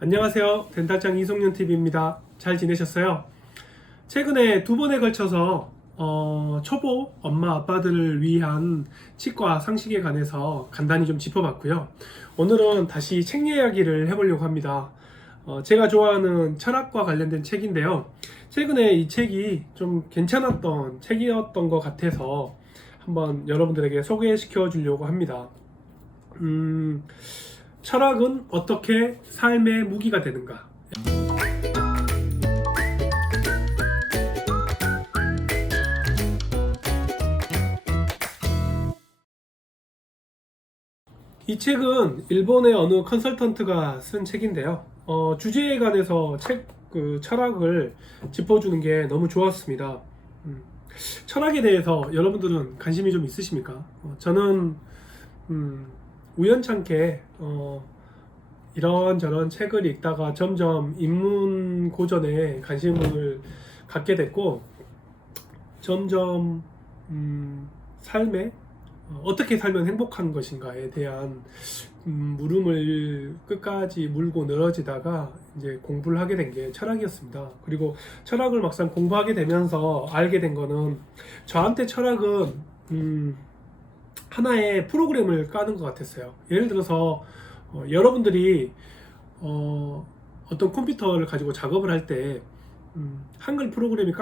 안녕하세요. 덴탈장 이송윤TV입니다. 잘 지내셨어요? 최근에 2번에 걸쳐서 초보 엄마 아빠들을 위한 치과 상식에 관해서 간단히 좀 짚어봤고요. 오늘은 다시 책 이야기를 해보려고 합니다. 제가 좋아하는 철학과 관련된 책인데요. 최근에 이 책이 좀 괜찮았던 책이었던 것 같아서 한번 여러분들에게 소개시켜 주려고 합니다. 철학은 어떻게 삶의 무기가 되는가? 이 책은 일본의 어느 컨설턴트가 쓴 책인데요. 주제에 관해서 철학을 짚어주는 게 너무 좋았습니다. 철학에 대해서 여러분들은 관심이 좀 있으십니까? 저는 우연찮게 이런저런 책을 읽다가 점점 인문 고전에 관심을 갖게 됐고, 점점 삶에 어떻게 살면 행복한 것인가에 대한 물음을 끝까지 물고 늘어지다가 이제 공부를 하게 된 게 철학이었습니다. 그리고 철학을 막상 공부하게 되면서 알게 된 거는, 저한테 철학은 하나의 프로그램을 까는 것 같았어요. 예를 들어서 여러분들이 어떤 컴퓨터를 가지고 작업을 할 때 한글 프로그램이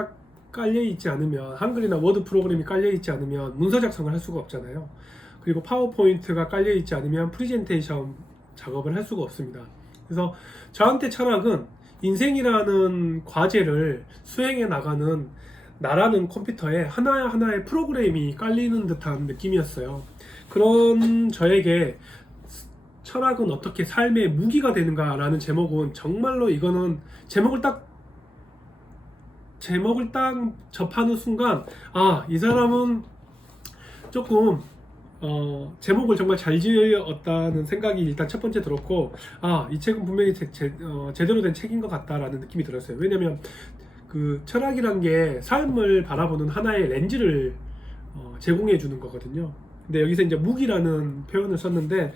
깔려 있지 않으면, 한글이나 워드 프로그램이 깔려 있지 않으면 문서 작성을 할 수가 없잖아요. 그리고 파워포인트가 깔려 있지 않으면 프리젠테이션 작업을 할 수가 없습니다. 그래서 저한테 철학은 인생이라는 과제를 수행해 나가는 나라는 컴퓨터에 하나하나의 프로그램이 깔리는 듯한 느낌이었어요. 그런 저에게 철학은 어떻게 삶의 무기가 되는가 라는 제목은, 정말로 이거는 제목을 딱 접하는 순간, 이 사람은 조금 제목을 정말 잘 지었다는 생각이 일단 첫 번째 들었고, 이 책은 분명히 제대로 된 책인 것 같다라는 느낌이 들었어요. 왜냐면 그 철학이란 게 삶을 바라보는 하나의 렌즈를 제공해 주는 거거든요. 근데 여기서 이제 무기라는 표현을 썼는데,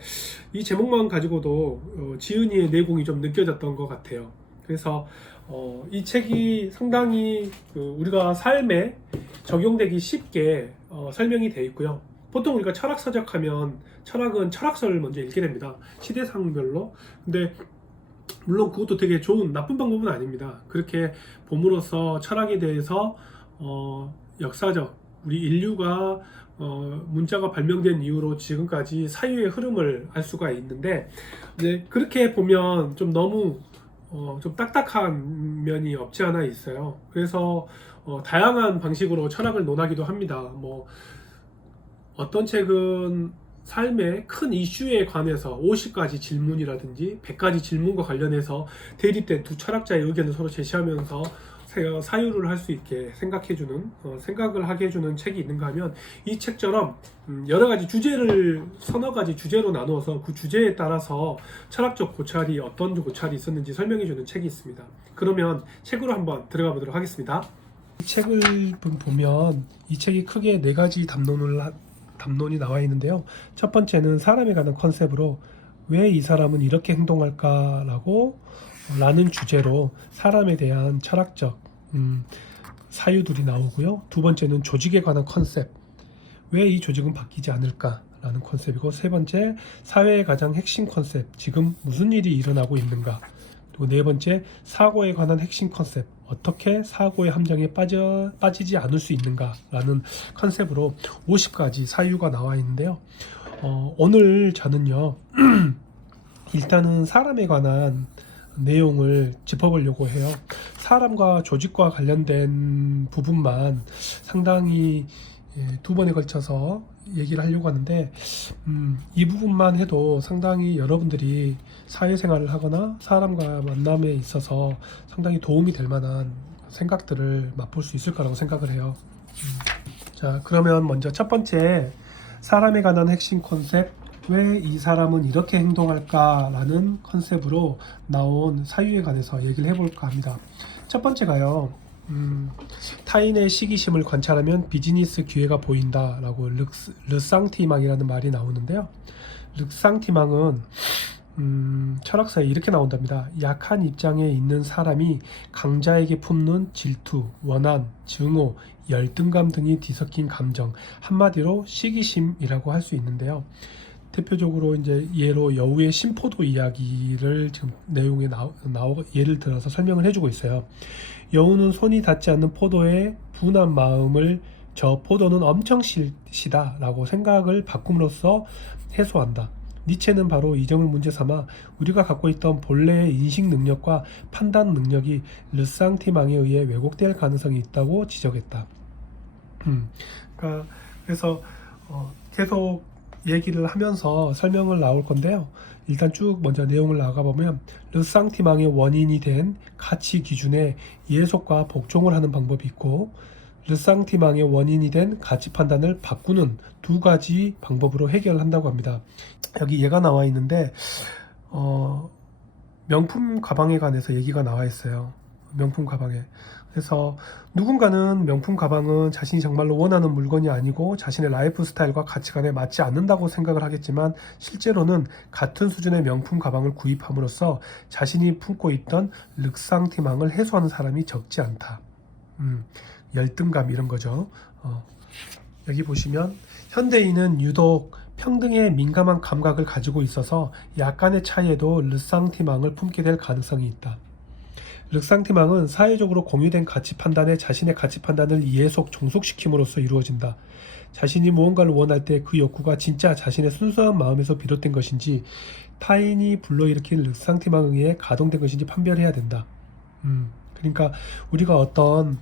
이 제목만 가지고도 지은이의 내공이 좀 느껴졌던 것 같아요. 그래서 이 책이 상당히 우리가 삶에 적용되기 쉽게 설명이 되어 있고요. 보통 우리가 철학 서적하면 철학은 철학서를 먼저 읽게 됩니다. 시대상별로. 근데 물론 그것도 되게 좋은, 나쁜 방법은 아닙니다. 그렇게 봄으로써 철학에 대해서 역사적, 우리 인류가 문자가 발명된 이후로 지금까지 사유의 흐름을 알 수가 있는데, 이제 그렇게 보면 좀 너무 좀 딱딱한 면이 없지 않아 있어요. 그래서 다양한 방식으로 철학을 논하기도 합니다. 어떤 책은 삶의 큰 이슈에 관해서 50가지 질문이라든지 100가지 질문과 관련해서 대립된 두 철학자의 의견을 서로 제시하면서 사유를 할 수 있게 생각을 하게 해주는 책이 있는가 하면, 이 책처럼 여러 가지 주제를 서너 가지 주제로 나누어서 그 주제에 따라서 철학적 고찰이, 어떤 고찰이 있었는지 설명해 주는 책이 있습니다. 그러면 책으로 한번 들어가 보도록 하겠습니다. 이 책을 보면 이 책이 크게 4가지 담론이 나와 있는데요. 첫 번째는 사람에 관한 컨셉으로, 왜 이 사람은 이렇게 행동할까 라는 주제로 사람에 대한 철학적 사유들이 나오고요. 두 번째는 조직에 관한 컨셉, 왜 이 조직은 바뀌지 않을까 라는 컨셉이고, 세 번째 사회의 가장 핵심 컨셉, 지금 무슨 일이 일어나고 있는가. 또 네 번째 사고에 관한 핵심 컨셉, 어떻게 사고의 함정에 빠지지 않을 수 있는가 라는 컨셉으로 50가지 사유가 나와 있는데요. 오늘 저는요 일단은 사람에 관한 내용을 짚어보려고 해요. 사람과 조직과 관련된 부분만 상당히 2번에 걸쳐서 얘기를 하려고 하는데, 이 부분만 해도 상당히 여러분들이 사회생활을 하거나 사람과 만남에 있어서 상당히 도움이 될 만한 생각들을 맛볼 수 있을 거라고 생각을 해요. 자, 그러면 먼저 첫 번째, 사람에 관한 핵심 컨셉, 왜 이 사람은 이렇게 행동할까 라는 컨셉으로 나온 사유에 관해서 얘기를 해볼까 합니다. 첫 번째가요, 타인의 시기심을 관찰하면 비즈니스 기회가 보인다 라고 르상티망이라는 말이 나오는데요. 르상티망은 철학사에 이렇게 나온답니다. 약한 입장에 있는 사람이 강자에게 품는 질투, 원한, 증오, 열등감 등이 뒤섞인 감정, 한마디로 시기심이라고 할 수 있는데요. 대표적으로 이제 예로 여우의 심포도 이야기를 지금 내용에 예를 들어서 설명을 해주고 있어요. 여우는 손이 닿지 않는 포도에 분한 마음을 저 포도는 엄청 시다 라고 생각을 바꿈으로써 해소한다. 니체는 바로 이 점을 문제 삼아 우리가 갖고 있던 본래의 인식 능력과 판단 능력이 르상티망에 의해 왜곡될 가능성이 있다고 지적했다. 그래서 계속 얘기를 하면서 설명을 나올 건데요. 일단 쭉 먼저 내용을 나가 보면 르상티망의 원인이 된 가치 기준에 예속과 복종을 하는 방법이 있고, 르상티망의 원인이 된 가치 판단을 바꾸는 두 가지 방법으로 해결한다고 합니다. 여기 얘가 나와 있는데 명품 가방에 관해서 얘기가 나와 있어요. 명품 가방에. 그래서 누군가는 명품 가방은 자신이 정말로 원하는 물건이 아니고 자신의 라이프 스타일과 가치관에 맞지 않는다고 생각을 하겠지만, 실제로는 같은 수준의 명품 가방을 구입함으로써 자신이 품고 있던 르상티망을 해소하는 사람이 적지 않다. 열등감 이런 거죠. 여기 보시면 현대인은 유독 평등에 민감한 감각을 가지고 있어서 약간의 차이에도 르상티망을 품게 될 가능성이 있다. 르상티망은 사회적으로 공유된 가치 판단에 자신의 가치 판단을 예속, 종속시킴으로써 이루어진다. 자신이 무언가를 원할 때 그 욕구가 진짜 자신의 순수한 마음에서 비롯된 것인지 타인이 불러일으킨 르상티망에 의해 가동된 것인지 판별해야 된다. 그러니까 우리가 어떤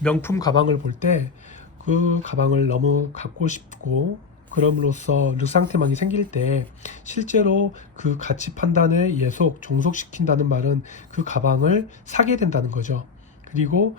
명품 가방을 볼 때 그 가방을 너무 갖고 싶고 그럼으로써 르상티망이 생길 때 실제로 그 가치 판단에 예속, 종속시킨다는 말은 그 가방을 사게 된다는 거죠. 그리고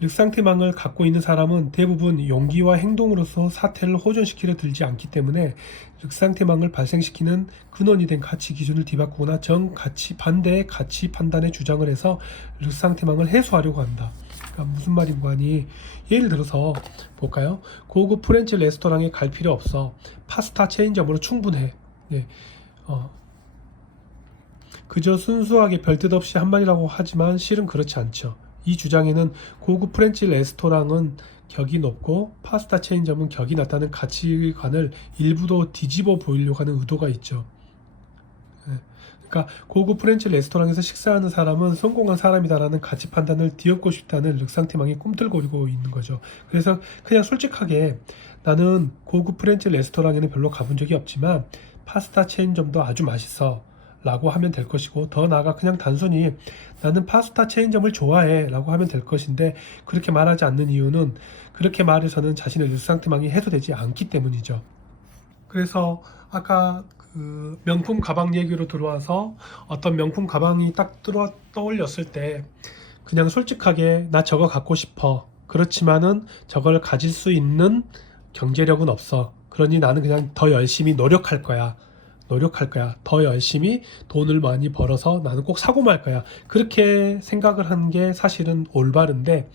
르상티망을 갖고 있는 사람은 대부분 용기와 행동으로서 사태를 호전시키려 들지 않기 때문에 르상티망을 발생시키는 근원이 된 가치 기준을 뒤바꾸거나 정가치 반대의 가치 판단에 주장을 해서 르상티망을 해소하려고 한다. 그러니까 무슨 말인가 하니, 예를 들어서 볼까요? 고급 프렌치 레스토랑에 갈 필요 없어. 파스타 체인점으로 충분해. 네. 그저 순수하게 별뜻 없이 한 말이라고 하지만 실은 그렇지 않죠. 이 주장에는 고급 프렌치 레스토랑은 격이 높고 파스타 체인점은 격이 낮다는 가치관을 일부도 뒤집어 보이려고 하는 의도가 있죠. 그러니까 고급 프렌치 레스토랑에서 식사하는 사람은 성공한 사람이다라는 가치 판단을 뒤엎고 싶다는 르상티망이 꿈틀거리고 있는 거죠. 그래서 그냥 솔직하게 나는 고급 프렌치 레스토랑에는 별로 가본 적이 없지만 파스타 체인점도 아주 맛있어 라고 하면 될 것이고, 더 나아가 그냥 단순히 나는 파스타 체인점을 좋아해 라고 하면 될 것인데, 그렇게 말하지 않는 이유는 그렇게 말해서는 자신의 르상티망이 해소되지 않기 때문이죠. 그래서 아까 그 명품 가방 얘기로 들어와서 어떤 명품 가방이 딱 떠올렸을 때 그냥 솔직하게 나 저거 갖고 싶어, 그렇지만은 저걸 가질 수 있는 경제력은 없어, 그러니 나는 그냥 더 열심히 노력할 거야. 더 열심히 돈을 많이 벌어서 나는 꼭 사고 말 거야. 그렇게 생각을 하는 게 사실은 올바른데,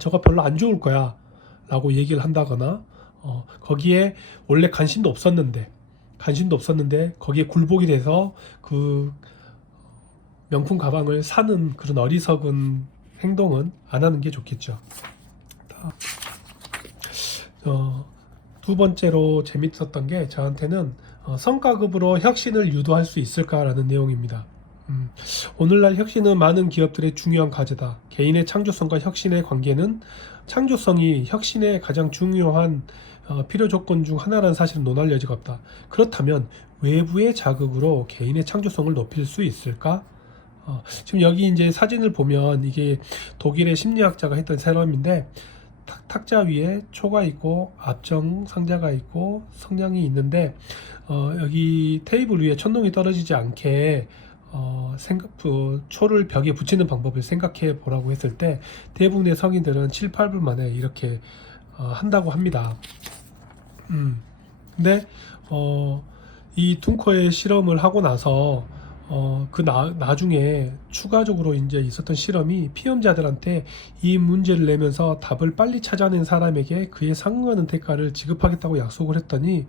저거 별로 안 좋을 거야 라고 얘기를 한다거나, 거기에 원래 관심도 없었는데 거기에 굴복이 돼서 그 명품 가방을 사는 그런 어리석은 행동은 안 하는 게 좋겠죠. 두 번째로 재밌었던 게 저한테는 성과급으로 혁신을 유도할 수 있을까라는 내용입니다. 오늘날 혁신은 많은 기업들의 중요한 과제다. 개인의 창조성과 혁신의 관계는, 창조성이 혁신의 가장 중요한 필요 조건 중 하나라는 사실은 논할 여지가 없다. 그렇다면 외부의 자극으로 개인의 창조성을 높일 수 있을까? 지금 여기 이제 사진을 보면 이게 독일의 심리학자가 했던 실험인데, 탁자 위에 초가 있고 앞정 상자가 있고 성냥이 있는데 여기 테이블 위에 천둥이 떨어지지 않게 초를 벽에 붙이는 방법을 생각해 보라고 했을 때 대부분의 성인들은 7, 8분 만에 이렇게 한다고 합니다. 근데 이 퉁커의 실험을 하고 나서 나중에 추가적으로 이제 있었던 실험이 피험자들한테 이 문제를 내면서 답을 빨리 찾아낸 사람에게 그에 상응하는 대가를 지급하겠다고 약속을 했더니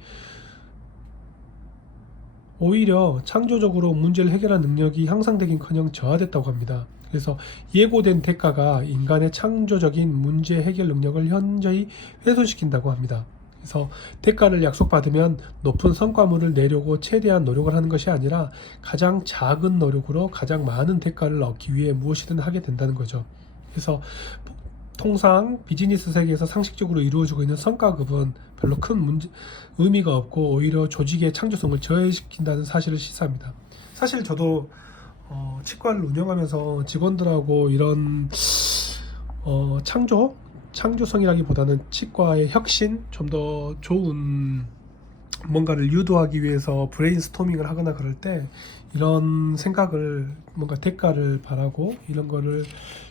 오히려 창조적으로 문제를 해결한 능력이 향상되긴커녕 저하됐다고 합니다. 그래서 예고된 대가가 인간의 창조적인 문제 해결 능력을 현저히 훼손시킨다고 합니다. 그래서 대가를 약속받으면 높은 성과물을 내려고 최대한 노력을 하는 것이 아니라 가장 작은 노력으로 가장 많은 대가를 얻기 위해 무엇이든 하게 된다는 거죠. 그래서 통상 비즈니스 세계에서 상식적으로 이루어지고 있는 성과급은 별로 큰 의미가 없고 오히려 조직의 창조성을 저해시킨다는 사실을 시사합니다. 사실 저도 치과를 운영하면서 직원들하고 이런 창조성이라기보다는 치과의 혁신, 좀 더 좋은 뭔가를 유도하기 위해서 브레인스토밍을 하거나 그럴 때 이런 생각을, 뭔가 대가를 바라고 이런 거를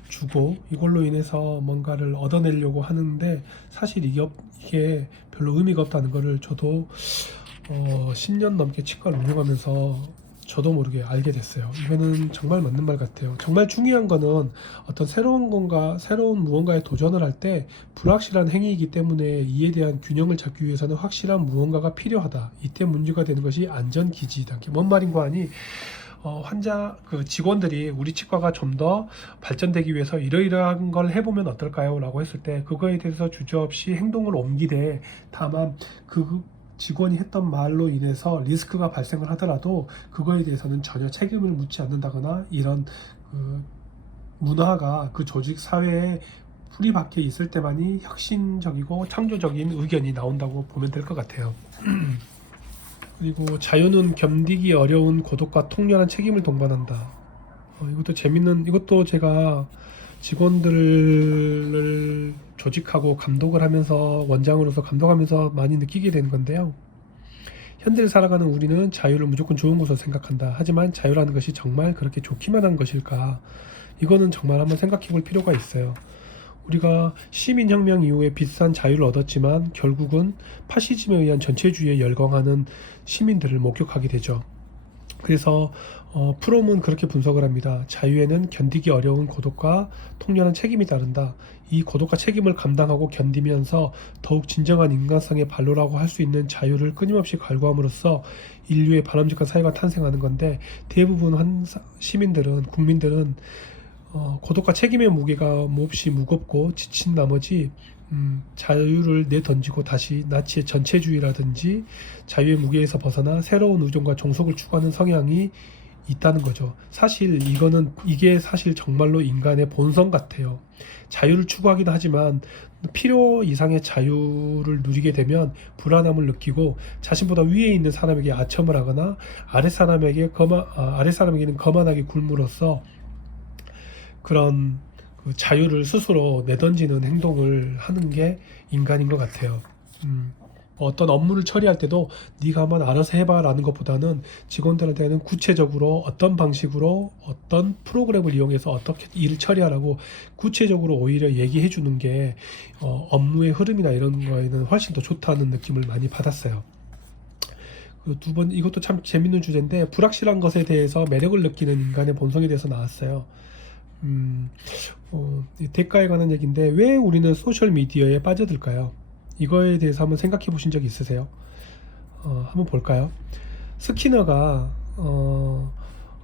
주고 이걸로 인해서 뭔가를 얻어내려고 하는데, 사실 이게 별로 의미가 없다는 거를 저도 10년 넘게 치과를 운영하면서 저도 모르게 알게 됐어요. 이거는 정말 맞는 말 같아요. 정말 중요한 거는 어떤 새로운 무언가에 도전을 할 때 불확실한 행위이기 때문에 이에 대한 균형을 잡기 위해서는 확실한 무언가가 필요하다. 이때 문제가 되는 것이 안전기지이다. 이게 뭔 말인가 하니, 직원들이 우리 치과가 좀 더 발전되기 위해서 이러이러한 걸 해보면 어떨까요? 라고 했을 때 그거에 대해서 주저없이 행동을 옮기되, 다만 그 직원이 했던 말로 인해서 리스크가 발생을 하더라도 그거에 대해서는 전혀 책임을 묻지 않는다거나, 이런 문화가 그 조직 사회에 뿌리박혀 있을 때만이 혁신적이고 창조적인 의견이 나온다고 보면 될 것 같아요. 그리고 자유는 견디기 어려운 고독과 통렬한 책임을 동반한다. 이것도 제가 직원들을 조직하고 감독을 하면서, 원장으로서 감독하면서 많이 느끼게 되는 건데요. 현대를 살아가는 우리는 자유를 무조건 좋은 것으로 생각한다. 하지만 자유라는 것이 정말 그렇게 좋기만 한 것일까? 이거는 정말 한번 생각해 볼 필요가 있어요. 우리가 시민혁명 이후에 비싼 자유를 얻었지만 결국은 파시즘에 의한 전체주의에 열광하는 시민들을 목격하게 되죠. 그래서 프롬은 그렇게 분석을 합니다. 자유에는 견디기 어려운 고독과 통렬한 책임이 따른다. 이 고독과 책임을 감당하고 견디면서 더욱 진정한 인간성의 발로라고 할 수 있는 자유를 끊임없이 갈구함으로써 인류의 바람직한 사회가 탄생하는 건데, 대부분 국민들은 고독과 책임의 무게가 몹시 무겁고 지친 나머지 자유를 내던지고 다시 나치의 전체주의라든지 자유의 무게에서 벗어나 새로운 의존과 종속을 추구하는 성향이 있다는 거죠. 사실 이게 사실 정말로 인간의 본성 같아요. 자유를 추구하기도 하지만 필요 이상의 자유를 누리게 되면 불안함을 느끼고, 자신보다 위에 있는 사람에게 아첨을 하거나 아래 사람에게는 거만하게 굴므로써 그런 자유를 스스로 내던지는 행동을 하는 게 인간인 것 같아요. 어떤 업무를 처리할 때도 네가 한번 알아서 해봐 라는 것보다는 직원들한테는 구체적으로 어떤 방식으로 어떤 프로그램을 이용해서 어떻게 일을 처리하라고 구체적으로 오히려 얘기해 주는 게 업무의 흐름이나 이런 거에는 훨씬 더 좋다는 느낌을 많이 받았어요. 이것도 참 재밌는 주제인데, 불확실한 것에 대해서 매력을 느끼는 인간의 본성에 대해서 나왔어요. 대가에 관한 얘기인데, 왜 우리는 소셜미디어에 빠져들까요? 이거에 대해서 한번 생각해 보신 적 있으세요? 한번 볼까요? 스키너가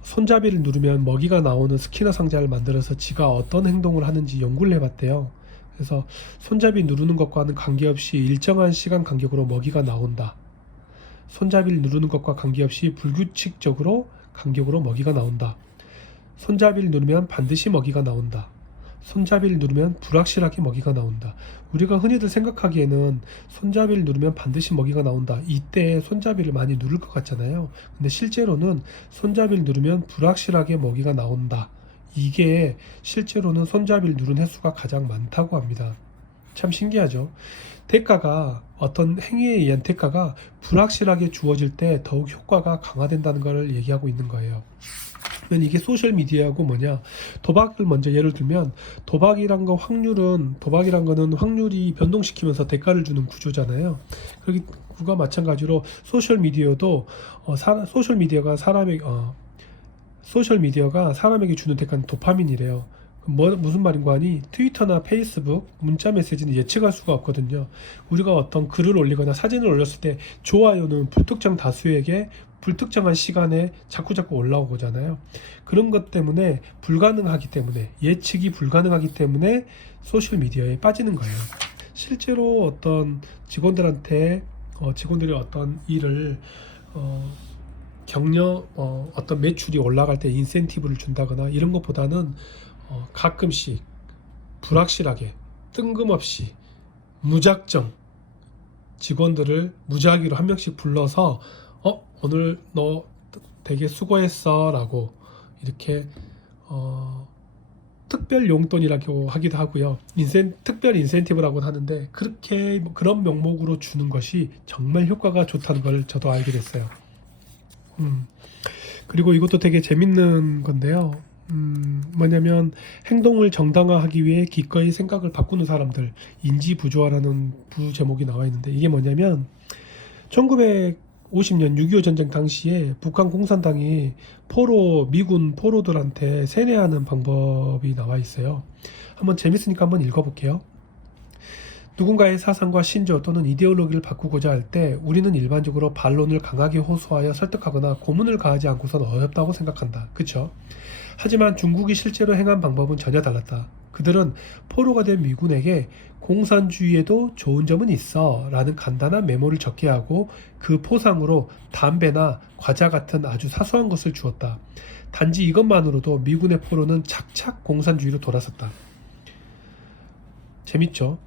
손잡이를 누르면 먹이가 나오는 스키너 상자를 만들어서 지가 어떤 행동을 하는지 연구를 해봤대요. 그래서 손잡이 누르는 것과는 관계없이 일정한 시간 간격으로 먹이가 나온다. 손잡이를 누르는 것과 관계없이 불규칙적으로 간격으로 먹이가 나온다. 손잡이를 누르면 반드시 먹이가 나온다. 손잡이를 누르면 불확실하게 먹이가 나온다. 우리가 흔히들 생각하기에는 손잡이를 누르면 반드시 먹이가 나온다, 이때 손잡이를 많이 누를 것 같잖아요. 근데 실제로는 손잡이를 누르면 불확실하게 먹이가 나온다, 이게 실제로는 손잡이를 누른 횟수가 가장 많다고 합니다. 참 신기하죠. 어떤 행위에 의한 대가가 불확실하게 주어질 때 더욱 효과가 강화된다는 것을 얘기하고 있는 거예요. 이게 소셜미디어하고 도박을 먼저 예를 들면, 도박이란 거는 확률이 변동시키면서 대가를 주는 구조잖아요. 그가 마찬가지로 소셜미디어가 사람에게 주는 대가는 도파민이래요. 무슨 말인가 하니, 트위터나 페이스북, 문자 메시지는 예측할 수가 없거든요. 우리가 어떤 글을 올리거나 사진을 올렸을 때 좋아요는 불특정 다수에게 불특정한 시간에 자꾸자꾸 올라오잖아요. 그런 것 때문에 불가능하기 때문에, 예측이 불가능하기 때문에 소셜미디어에 빠지는 거예요. 실제로 어떤 직원들한테 직원들이 어떤 일을 어떤 매출이 올라갈 때 인센티브를 준다거나 이런 것보다는 가끔씩 불확실하게 뜬금없이 무작정 직원들을 무작위로 한 명씩 불러서 오늘 너 되게 수고했어 라고 이렇게 특별 용돈이라고 하기도 하고요. 특별 인센티브라고 하는데 그렇게 그런 명목으로 주는 것이 정말 효과가 좋다는 걸 저도 알게 됐어요. 그리고 이것도 되게 재밌는 건데요. 뭐냐면 행동을 정당화하기 위해 기꺼이 생각을 바꾸는 사람들, 인지부조화라는 부제목이 나와 있는데, 이게 뭐냐면 1950년 6.25 전쟁 당시에 북한 공산당이 미군 포로들한테 세뇌하는 방법이 나와 있어요. 한번 재밌으니까 한번 읽어볼게요. 누군가의 사상과 신조 또는 이데올로기를 바꾸고자 할 때 우리는 일반적으로 반론을 강하게 호소하여 설득하거나 고문을 가하지 않고서는 어렵다고 생각한다. 그쵸? 하지만 중국이 실제로 행한 방법은 전혀 달랐다. 그들은 포로가 된 미군에게 공산주의에도 좋은 점은 있어 라는 간단한 메모를 적게 하고 그 포상으로 담배나 과자 같은 아주 사소한 것을 주었다. 단지 이것만으로도 미군의 포로는 착착 공산주의로 돌아섰다. 재밌죠?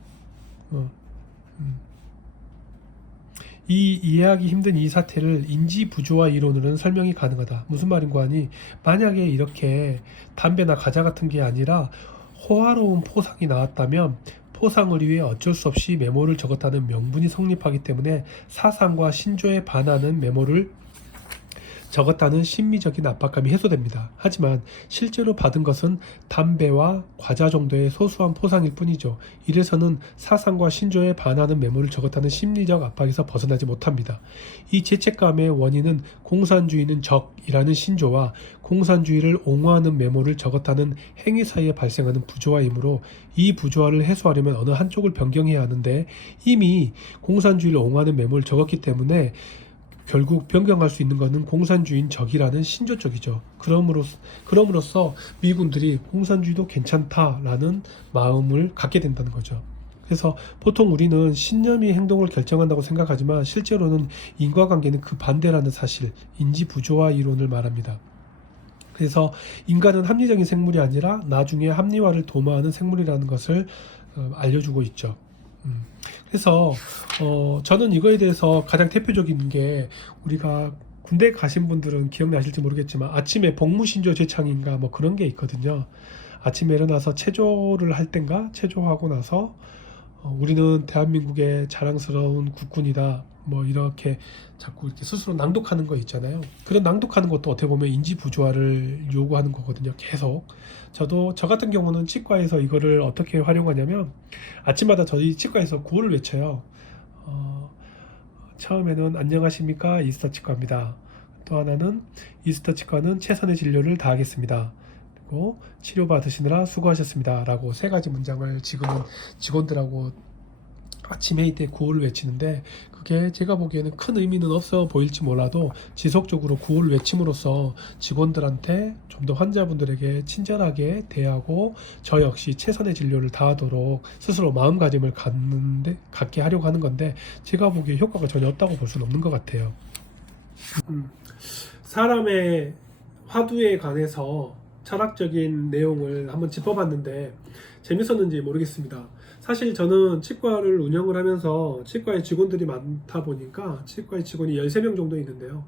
이해하기 힘든 이 사태를 인지부조화 이론으로는 설명이 가능하다. 무슨 말인고 하니, 만약에 이렇게 담배나 과자 같은 게 아니라 호화로운 포상이 나왔다면 포상을 위해 어쩔 수 없이 메모를 적었다는 명분이 성립하기 때문에 사상과 신조에 반하는 메모를 적었다는 심리적인 압박감이 해소됩니다. 하지만 실제로 받은 것은 담배와 과자 정도의 소소한 포상일 뿐이죠. 이래서는 사상과 신조에 반하는 메모를 적었다는 심리적 압박에서 벗어나지 못합니다. 이 죄책감의 원인은 공산주의는 적이라는 신조와 공산주의를 옹호하는 메모를 적었다는 행위 사이에 발생하는 부조화이므로 이 부조화를 해소하려면 어느 한쪽을 변경해야 하는데, 이미 공산주의를 옹호하는 메모를 적었기 때문에 결국 변경할 수 있는 것은 공산주의인 적이라는 신조 쪽이죠. 그럼으로써 미군들이 공산주의도 괜찮다라는 마음을 갖게 된다는 거죠. 그래서 보통 우리는 신념이 행동을 결정한다고 생각하지만 실제로는 인과관계는 그 반대라는 사실, 인지부조화 이론을 말합니다. 그래서 인간은 합리적인 생물이 아니라 나중에 합리화를 도모하는 생물이라는 것을 알려주고 있죠. 그래서 저는 이거에 대해서 가장 대표적인 게, 우리가 군대 가신 분들은 기억나실지 모르겠지만 아침에 복무신조 제창인가 뭐 그런 게 있거든요. 아침에 일어나서 체조를 할 땐가 체조하고 나서 우리는 대한민국의 자랑스러운 국군이다 뭐 이렇게 자꾸 이렇게 스스로 낭독하는 거 있잖아요. 그런 낭독하는 것도 어떻게 보면 인지부조화를 요구하는 거거든요. 계속. 저 같은 경우는 치과에서 이거를 어떻게 활용하냐면, 아침마다 저희 치과에서 구호를 외쳐요. 처음에는 안녕하십니까, 이스터 치과입니다. 또 하나는 이스터 치과는 최선의 진료를 다하겠습니다. 그리고 치료받으시느라 수고하셨습니다 라고 세 가지 문장을 지금은 직원들하고 아침 회의 때 구호를 외치는데, 그게 제가 보기에는 큰 의미는 없어 보일지 몰라도 지속적으로 구호를 외침으로써 직원들한테 좀 더 환자분들에게 친절하게 대하고 저 역시 최선의 진료를 다하도록 스스로 마음가짐을 갖게 하려고 하는 건데, 제가 보기에 효과가 전혀 없다고 볼 수는 없는 것 같아요. 사람의 화두에 관해서 철학적인 내용을 한번 짚어봤는데 재밌었는지 모르겠습니다. 사실 저는 치과를 운영을 하면서 치과에 직원들이 많다 보니까 치과에 직원이 13명 정도 있는데요.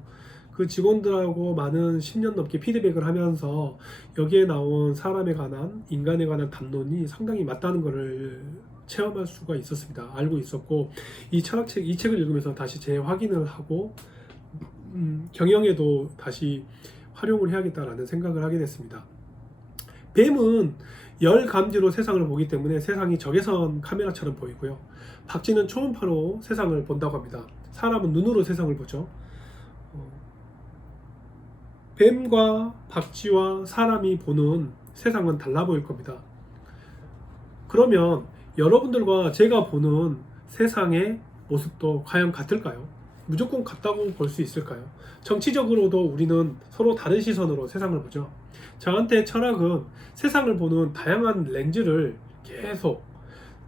그 직원들하고 많은 10년 넘게 피드백을 하면서 여기에 나온 사람에 관한, 인간에 관한 담론이 상당히 맞다는 것을 체험할 수가 있었습니다. 알고 있었고, 이 책을 읽으면서 다시 재확인을 하고 경영에도 다시 활용을 해야겠다라는 생각을 하게 됐습니다. 뱀은 열 감지로 세상을 보기 때문에 세상이 적외선 카메라처럼 보이고요. 박쥐는 초음파로 세상을 본다고 합니다. 사람은 눈으로 세상을 보죠. 뱀과 박쥐와 사람이 보는 세상은 달라 보일 겁니다. 그러면 여러분들과 제가 보는 세상의 모습도 과연 같을까요? 무조건 같다고 볼 수 있을까요? 정치적으로도 우리는 서로 다른 시선으로 세상을 보죠. 저한테 철학은 세상을 보는 다양한 렌즈를 계속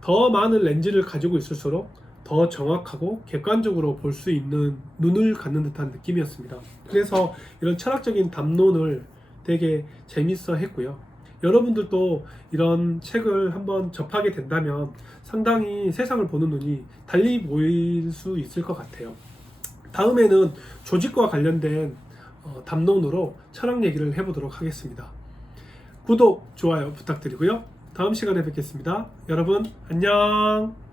더 많은 렌즈를 가지고 있을수록 더 정확하고 객관적으로 볼 수 있는 눈을 갖는 듯한 느낌이었습니다. 그래서 이런 철학적인 담론을 되게 재밌어 했고요. 여러분들도 이런 책을 한번 접하게 된다면 상당히 세상을 보는 눈이 달리 보일 수 있을 것 같아요. 다음에는 조직과 관련된 담론으로 철학 얘기를 해보도록 하겠습니다. 구독, 좋아요 부탁드리고요. 다음 시간에 뵙겠습니다. 여러분 안녕.